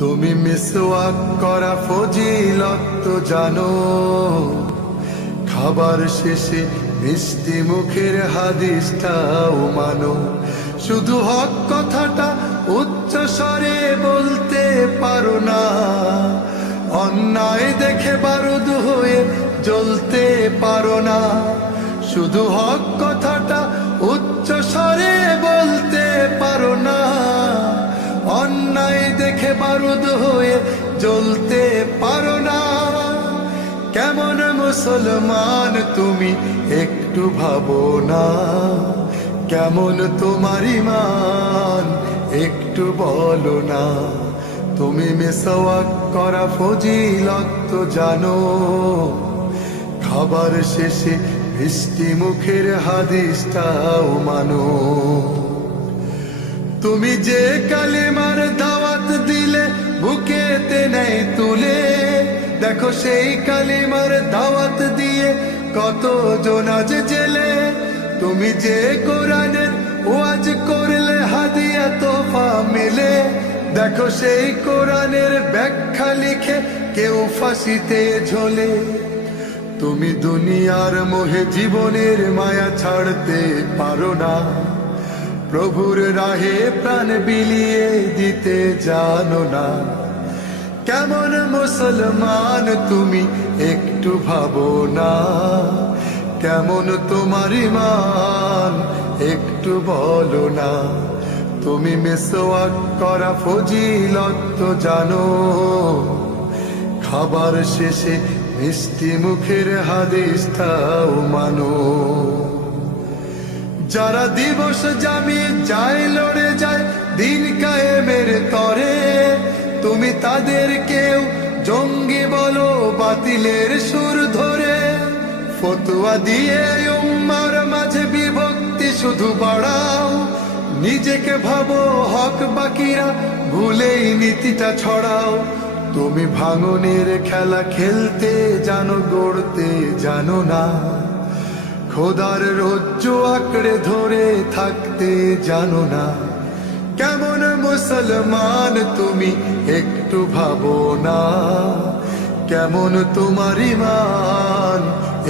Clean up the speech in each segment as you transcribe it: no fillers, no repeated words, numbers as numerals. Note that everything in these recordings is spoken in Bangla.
তুমি মিসওয়াক করা ফজিলত তো জানো, খাবার শেষে মিষ্টি মুখের হাদিসটাও মানো। শুধু হক কথাটা উচ্চ স্বরে বলতে পারো না, অন্যায় দেখে বারুদ হয়ে জ্বলতে পারো না। শুধু হক কথাটা উচ্চ স্বরে বলতে পারো না, অন্যায় দেখে বারুদ হয়ে জ্বলতে পারো না। কেমন মুসলমান তুমি একটু ভাবো না, কেমন তোমার ঈমান একটু বলো না। তুমি মিসওয়াক করা ফজিলত তো জানো, খাবার শেষে মিষ্টি মুখের হাদিসটাও মানো। তুমি যে কালিমার দাওয়াত দিলে বুকেতে নেই তুলে, দেখো সেই কালিমার দাওয়াত দিয়ে কত জন আজ জেলে। তুমি যে কোরআনের ওয়াজ করলে হাদিয়া তোফা মিলে, দেখো সেই কোরআনের ব্যাখ্যা লিখে কেউ ফাঁসিতে ঝোলে। তুমি দুনিয়ার মোহে জীবনের মায়া ছাড়তে পারো না, প্রভুর রাহে প্রাণ বিলিয়ে দিতে জানো না। কেমন মুসলমান তুমি একটু ভাবো না, কেমন তোমার ঈমান একটু বলো না। তুমি মিসওয়াক করা ফজিলত তো জানো, খাবার শেষে মিষ্টি মুখের হাদিসটাও মানো। যারা দিবস জামি যায় লড়ে যায় দিন কায়েমের তরে, তুমি তাদের কেউ জঙ্গি বলো বাতিলের সুর ধরে। ফতোয়া দিয়ে উম্মার মাঝে বিভক্তি শুধু বাড়াও, নিজেকে ভাবো হক বাকিরা ভুলেই নীতিটা ছড়াও। তুমি ভাঙনের খেলা খেলতে জানো, গড়তে জানো না, খোদার রজ্জু আঁকড়ে ধরে থাকতে জানো না। কেমন মুসলমান তুমি একটু ভাবো না, কেমন তোমার ঈমান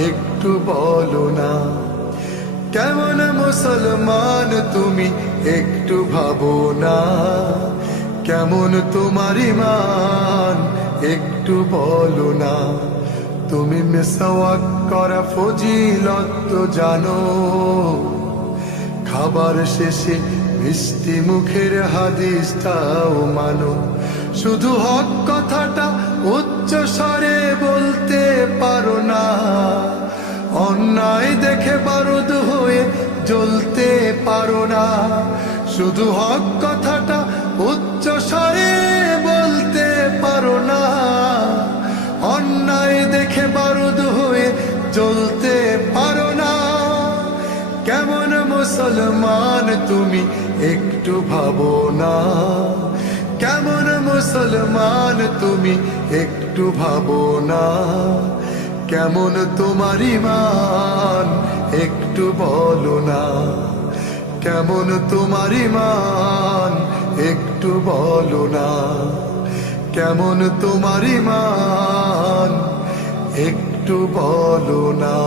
একটু বলো না। কেমন মুসলমান তুমি একটু ভাবো না, কেমন তোমার ঈমান একটু বলো না। তুমি মিসওয়াক করা ফজিলত তো জানো, খাবার শেষে মিষ্টি মুখের হাদিসটাও মানো। শুধু হক কথাটা উচ্চ স্বরে বলতে পারো না, অন্যায় দেখে বারুদ হয়ে জ্বলতে পারো না। শুধু হক কথাটা উচ্চ স্বরে বলতে পারো না, অন্যায় দেখে বারুদ হয়ে জ্বলতে পারো না। কেমন মুসলমান তুমি একটু ভাবো না, কেমন মুসলমান তুমি একটু ভাবো না। কেমন তোমার ঈমান একটু বলো না, কেমন তোমার ঈমান একটু বলো না। কেমন তোমার ঈমান একটু বলো না।